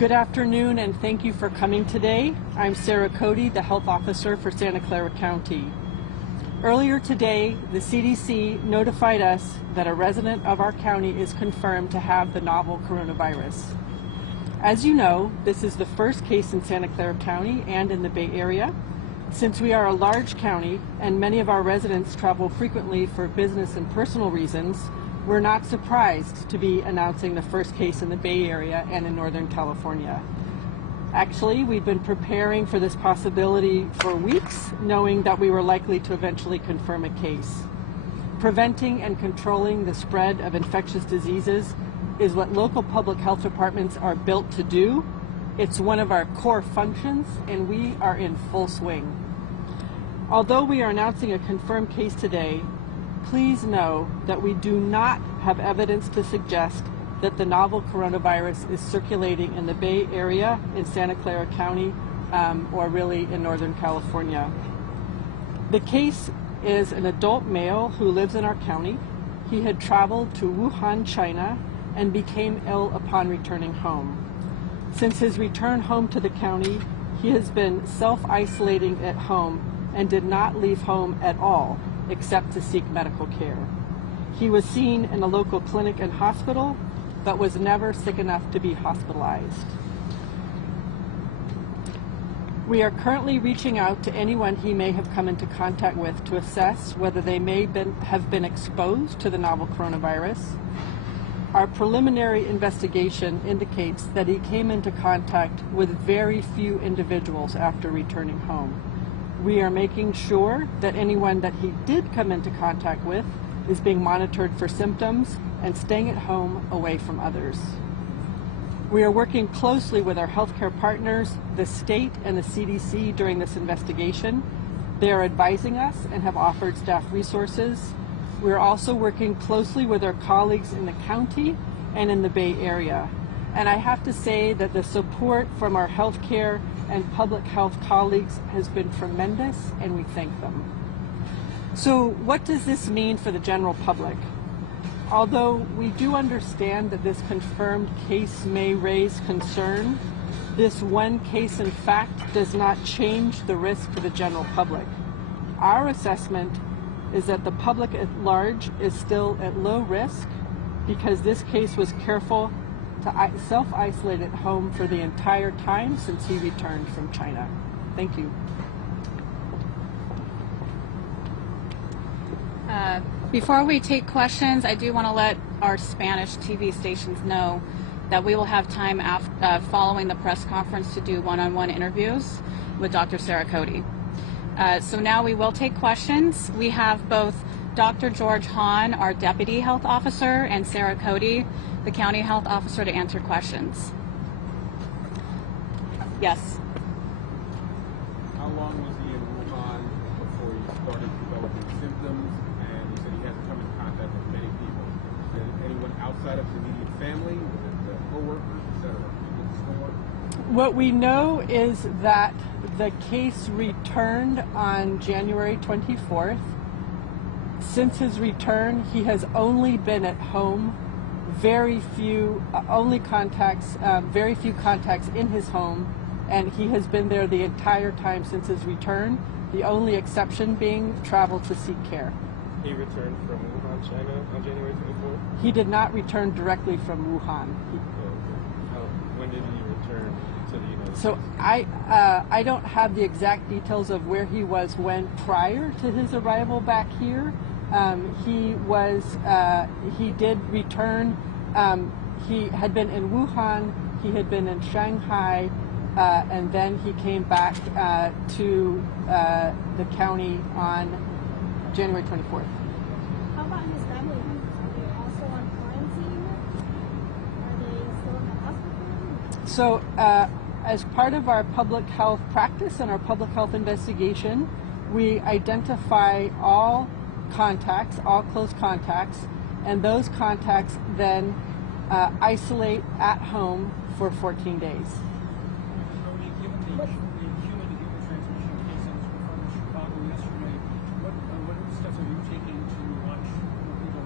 Good afternoon, and thank you for coming today. I'm Clara County, the health officer for Santa Clara County. Earlier today, the CDC notified us that a resident of our county is confirmed to have the novel coronavirus. As you know, this is the first case in Santa Clara County and in the Bay Area. Since we are a large county and many of our residents travel frequently for business and personal reasons, we're not surprised to be announcing the first case in the Bay Area and in Northern California. Actually, we've been preparing for this possibility for weeks, knowing that we were likely to eventually confirm a case. Preventing and controlling the spread of infectious diseases is what local public health departments are built to do. It's one of our core functions, and we are in full swing. Although we are announcing a confirmed case today, please know that we do not have evidence to suggest that the novel coronavirus is circulating in the Bay Area, in Santa Clara County, or really in Northern California. The case is an adult male who lives in our county. He had traveled to Wuhan, China, and became ill upon returning home. Since his return home to the county, he has been self-isolating at home and did not leave home at all, except to seek medical care. He was seen in a local clinic and hospital, but was never sick enough to be hospitalized. We are currently reaching out to anyone he may have come into contact with to assess whether they may have been exposed to the novel coronavirus. Our preliminary investigation indicates that he came into contact with very few individuals after returning home. We are making sure that anyone that he did come into contact with is being monitored for symptoms and staying at home away from others. We are working closely with our healthcare partners, the state and the CDC during this investigation. They are advising us and have offered staff resources. We are also working closely with our colleagues in the county and in the Bay Area. And I have to say that the support from our healthcare and public health colleagues has been tremendous, and we thank them. So what does this mean for the general public? Although we do understand that this confirmed case may raise concern, this one case in fact does not change the risk to the general public. Our assessment is that the public at large is still at low risk because this case was careful to self-isolate at home for the entire time since he returned from China. Thank you. Before we take questions, I do want to let our Spanish TV stations know that we will have time following the press conference to do one-on-one interviews with Dr. Clara County. So now we will take questions. We have both Dr. George Hahn, our Deputy Health Officer, and Clara County, the County Health Officer, to answer questions. Yes? How long was he in Wuhan before he started developing symptoms? And you said he hasn't come in contact with many people. Is anyone outside of his immediate family, the co-workers, etc., people at the store? What we know is that the case returned on January 24th. Since his return, he has only been at home. Very few contacts in his home, and he has been there the entire time since his return, the only exception being travel to seek care. He returned from Wuhan, China on January 24th? He did not return directly from Wuhan. When did he return to the United States? So I don't have the exact details of where he was when prior to his arrival back here. He did return. He had been in Wuhan, he had been in Shanghai, and then he came back to the county on January 24th. How about his family members? Are they also on quarantine? Are they still in the hospital? So as part of our public health practice and our public health investigation, we identify all contacts, all close contacts, and those contacts then isolate at home for 14 days. Given the human-to-human transmission case that was confirmed in Chicago yesterday, what steps are you taking to watch people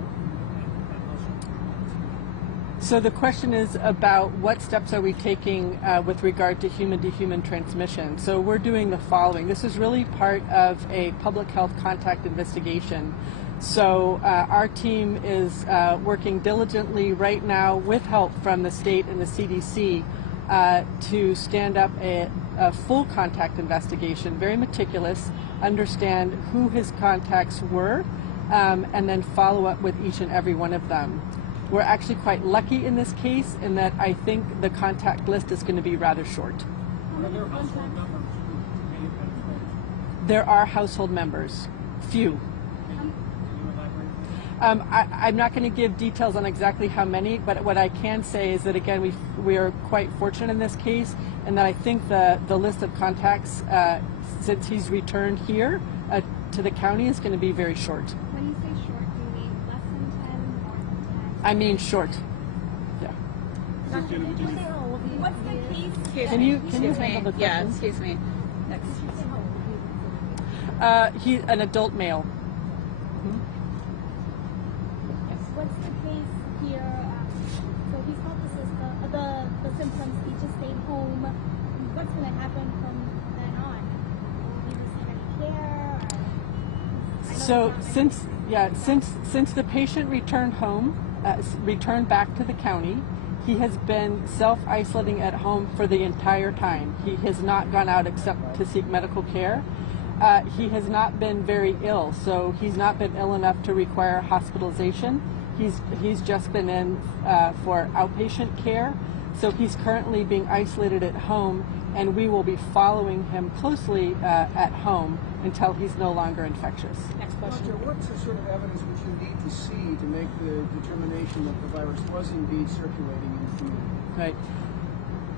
at those? So the question is about what steps are we taking with regard to human-to-human transmission. So we're doing the following. This is really part of a public health contact investigation. So our team is working diligently right now with help from the state and the CDC to stand up a full contact investigation, very meticulous, understand who his contacts were, and then follow up with each and every one of them. We're actually quite lucky in this case in that I think the contact list is going to be rather short. Are there household members who may have been exposed? There are household members, few. Can you elaborate? I'm not going to give details on exactly how many, but what I can say is that, again, we are quite fortunate in this case, and that I think the list of contacts, since he's returned here to the county, is going to be very short. When you say short, do you mean less than 10, more than 10? I mean short. Yeah. Did you say how old he is? What's the case? Excuse Can me. you Excuse handle me. the Yeah, question? excuse me. Next. Did you say how old he is? He's an adult male. What's the case here? So he's felt the symptoms. He just stayed home. What's going to happen from then on? Will he receive any care? So since the patient returned home, returned back to the county, he has been self-isolating at home for the entire time. He has not gone out except to seek medical care. He has not been very ill, so he's not been ill enough to require hospitalization. He's just been in for outpatient care, so he's currently being isolated at home, and we will be following him closely at home until he's no longer infectious. Next question. Doctor, what sort of evidence would you need to see to make the determination that the virus was indeed circulating in food? Right.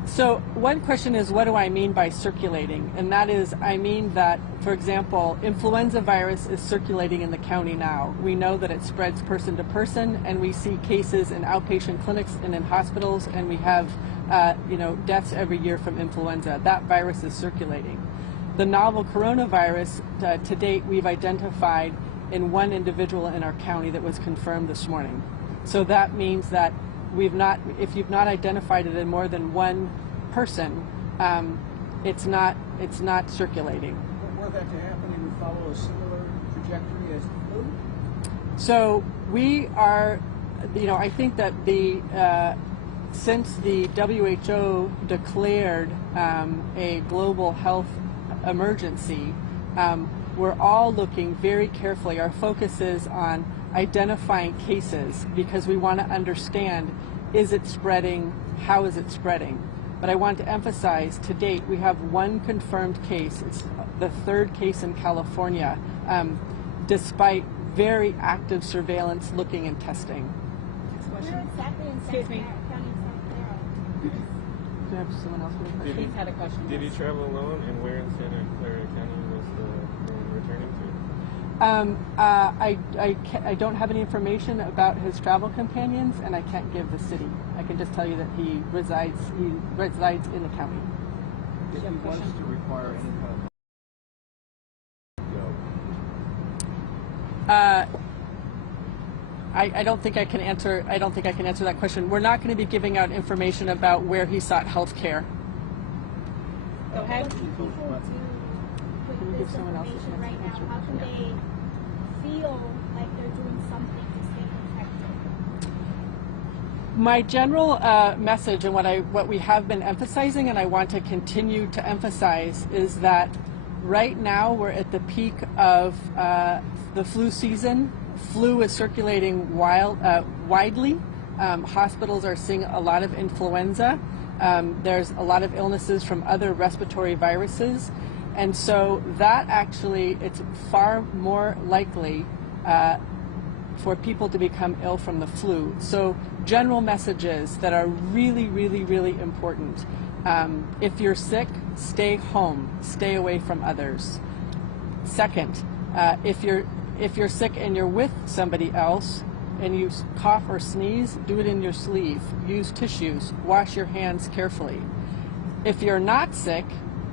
So one question is, what do I mean by circulating? And that is, I mean that, for example, influenza virus is circulating in the county now. We know that it spreads person to person, and we see cases in outpatient clinics and in hospitals, and we have deaths every year from influenza. That virus is circulating. The novel coronavirus, to date, we've identified in one individual in our county that was confirmed this morning. So that means that if you've not identified it in more than one person, it's not circulating. Were that to happen, it would follow a similar trajectory as the flu? So we are, I think that since the WHO declared a global health emergency, we're all looking very carefully. Our focus is on identifying cases because we want to understand, is it spreading, how is it spreading? But I want to emphasize, to date, we have one confirmed case. It's the third case in California, despite very active surveillance, looking and testing. Next Where question. exactly in Excuse me. County of Santa Clara? Do you have someone else with a question? He's had a question. Did he yes. travel alone, and where in Santa Clara County was the man returning to? I don't have any information about his travel companions, and I can't give the city. I can just tell you that he resides in the county. If he was to require any kind of I don't think I can answer. I don't think I can answer that question. We're not going to be giving out information about where he sought health care. Go ahead. What can people do Can we with give this someone else a information chance right to now? answer? How can they feel like they're doing something to stay protected? My general message, and what we have been emphasizing, and I want to continue to emphasize, is that right now we're at the peak of the flu season. Flu is circulating widely. Hospitals are seeing a lot of influenza. There's a lot of illnesses from other respiratory viruses. And so that actually, it's far more likely for people to become ill from the flu. So general messages that are really, really, really important. If you're sick, stay home, stay away from others. Second, if you're sick and you're with somebody else and you cough or sneeze, do it in your sleeve. Use tissues. Wash your hands carefully. If you're not sick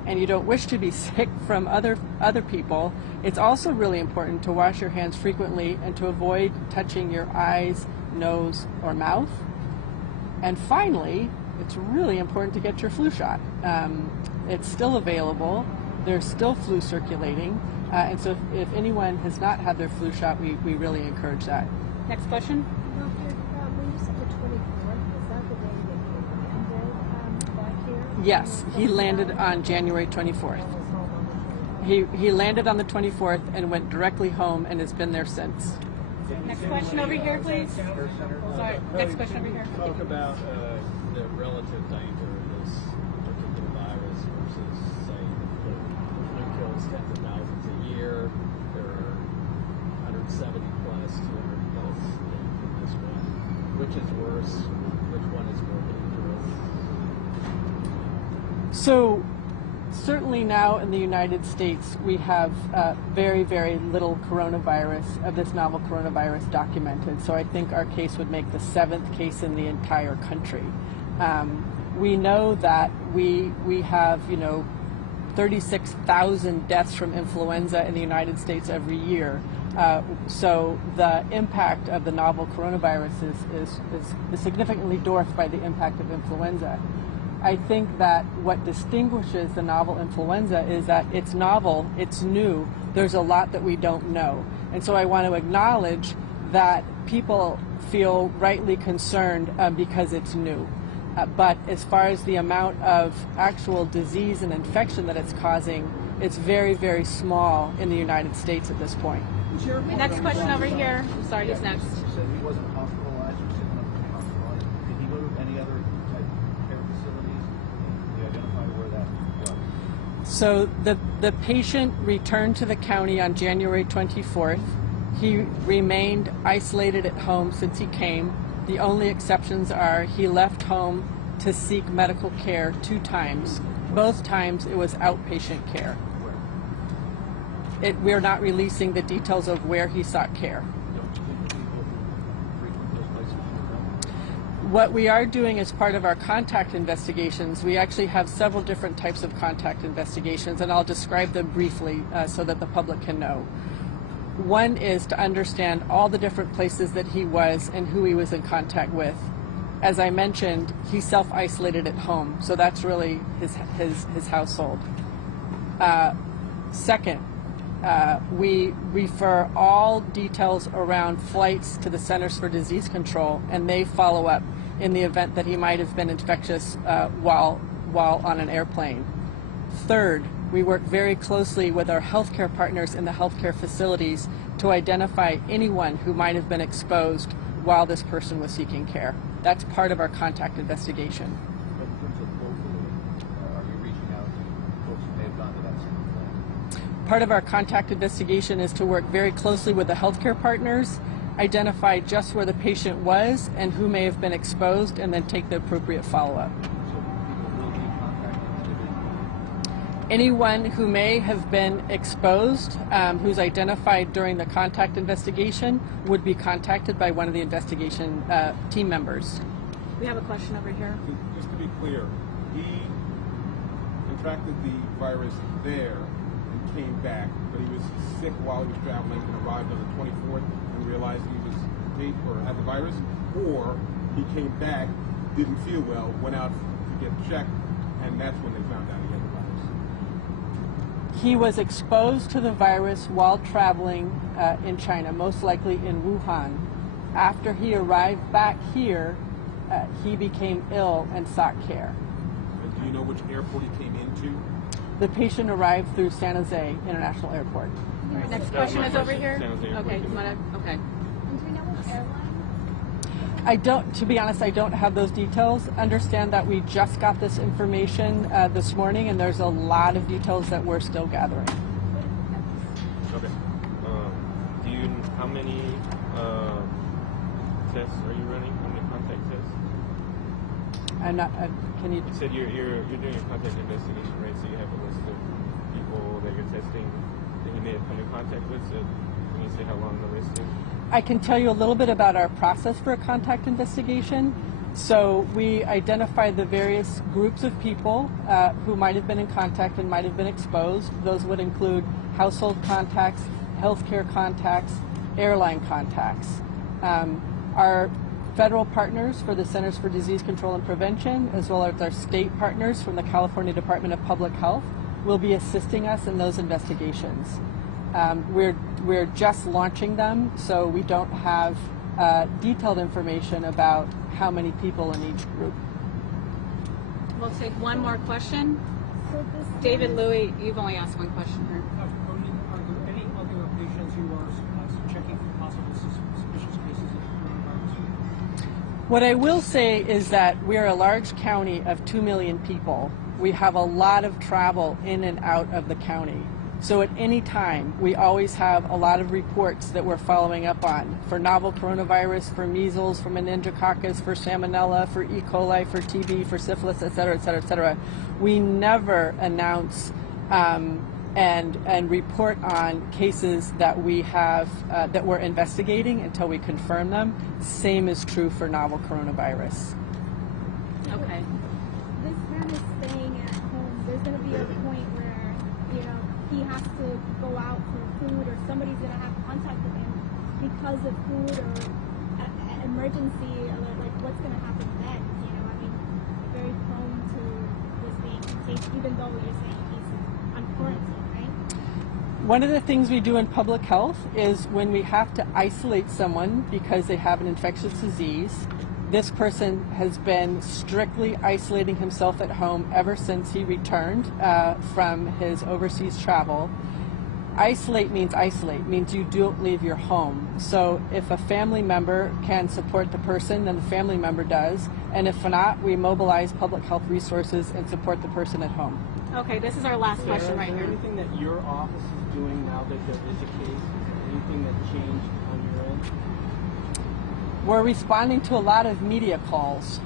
and you don't wish to be sick from other people, it's also really important to wash your hands frequently and to avoid touching your eyes, nose, or mouth. And finally, it's really important to get your flu shot. It's still available. There's still flu circulating. And so if anyone has not had their flu shot, we really encourage that. Next question. Doctor, when you said the 24th, is that the day that you landed back here? Yes, he landed on January 24th. He landed on the 24th and went directly home and has been there since. Next question over here, please. Sorry, next question over here. Talk about the relative danger of this particular virus versus, say, the flu kills tens of thousands a year. There are 170 plus, 200 plus in this one. Which is worse? Which one is more dangerous? So certainly now in the United States, we have very, very little coronavirus, of this novel coronavirus documented. So I think our case would make the 7th case in the entire country. We know that we have, 36,000 deaths from influenza in the United States every year. So the impact of the novel coronavirus is significantly dwarfed by the impact of influenza. I think that what distinguishes the novel influenza is that it's novel, it's new, there's a lot that we don't know. And so I want to acknowledge that people feel rightly concerned because it's new. But as far as the amount of actual disease and infection that it's causing, it's very, very small in the United States at this point. Next question over here. I'm sorry, who's next? You said he wasn't hospitalized or sitting up in the hospital. Did he go to any other type of care facilities? Did you identify where that was? So the patient returned to the county on January 24th. He remained isolated at home since he came. The only exceptions are he left home to seek medical care 2 times. Both times it was outpatient care. We're not releasing the details of where he sought care. What we are doing as part of our contact investigations, we actually have several different types of contact investigations, and I'll describe them briefly so that the public can know. One is to understand all the different places that he was and who he was in contact with. As I mentioned, he self-isolated at home, so that's really his household. Second, we refer all details around flights to the Centers for Disease Control, and they follow up in the event that he might have been infectious while on an airplane. Third, we work very closely with our healthcare partners in the healthcare facilities to identify anyone who might have been exposed while this person was seeking care. That's part of our contact investigation. But in terms of locally, are you reaching out to folks who may have gone to that same plan? Part of our contact investigation is to work very closely with the healthcare partners, identify just where the patient was and who may have been exposed, and then take the appropriate follow-up. So people will be contacted. Anyone who may have been exposed, who's identified during the contact investigation, would be contacted by one of the investigation team members. We have a question over here. Just to be clear, he contracted the virus there and came back, but he was sick while he was traveling and arrived on the 24th and realized he was or had the virus, or he came back, didn't feel well, went out to get checked, and that's when they found out he had the virus. He was exposed to the virus while traveling in China, most likely in Wuhan. After he arrived back here, he became ill and sought care. And do you know which airport he came into? The patient arrived through San Jose International Airport. Next question is over here. Okay, okay. And do you know which airline? I don't, to be honest, I don't have those details. Understand that we just got this information this morning, and there's a lot of details that we're still gathering. Okay. How many tests are you running? How many contact tests? I'm not. Can you? You said you're doing a contact investigation, right? So you have a list of people that you're testing that you may have come in contact with. So can you say how long the list is? I can tell you a little bit about our process for a contact investigation. So we identify the various groups of people who might have been in contact and might have been exposed. Those would include household contacts, healthcare contacts, airline contacts. Our federal partners for the Centers for Disease Control and Prevention, as well as our state partners from the California Department of Public Health, will be assisting us in those investigations. We're just launching them, so we don't have detailed information about how many people in each group. We'll take one more question. So this David Louie, you've only asked one question here. Are there any other patients who are checking for possible suspicious cases of coronavirus? What I will say is that we're a large county of 2 million people. We have a lot of travel in and out of the county. So at any time, we always have a lot of reports that we're following up on for novel coronavirus, for measles, for meningococcus, for salmonella, for E. coli, for TB, for syphilis, et cetera, et cetera, et cetera. We never announce and report on cases that we have that we're investigating until we confirm them. Same is true for novel coronavirus. Okay. this man is staying at home. There's going to be a point where, he has to go out for food, or somebody's going to have contact with him because of food or emergency. Like, what's going to happen then? Very prone to this being contagious, even though you're saying he's on quarantine, right? One of the things we do in public health is when we have to isolate someone because they have an infectious disease, this person has been strictly isolating himself at home ever since he returned from his overseas travel. Isolate means you don't leave your home. So if a family member can support the person, then the family member does. And if not, we mobilize public health resources and support the person at home. Okay, this is our last Sarah, question right is there here. anything that your office is doing now that there is a case? Anything that changed on your end? We're responding to a lot of media calls.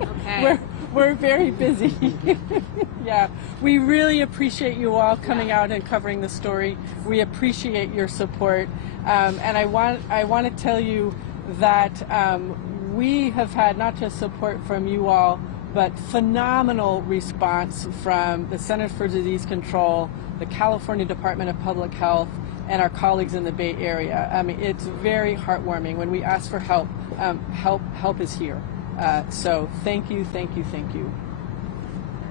Okay. We're very busy. Yeah, we really appreciate you all coming out and covering the story. We appreciate your support, and I want to tell you that we have had not just support from you all, but phenomenal response from the Centers for Disease Control, the California Department of Public Health, and our colleagues in the Bay Area. I mean, it's very heartwarming when we ask for help. Help is here. So thank you, thank you, thank you.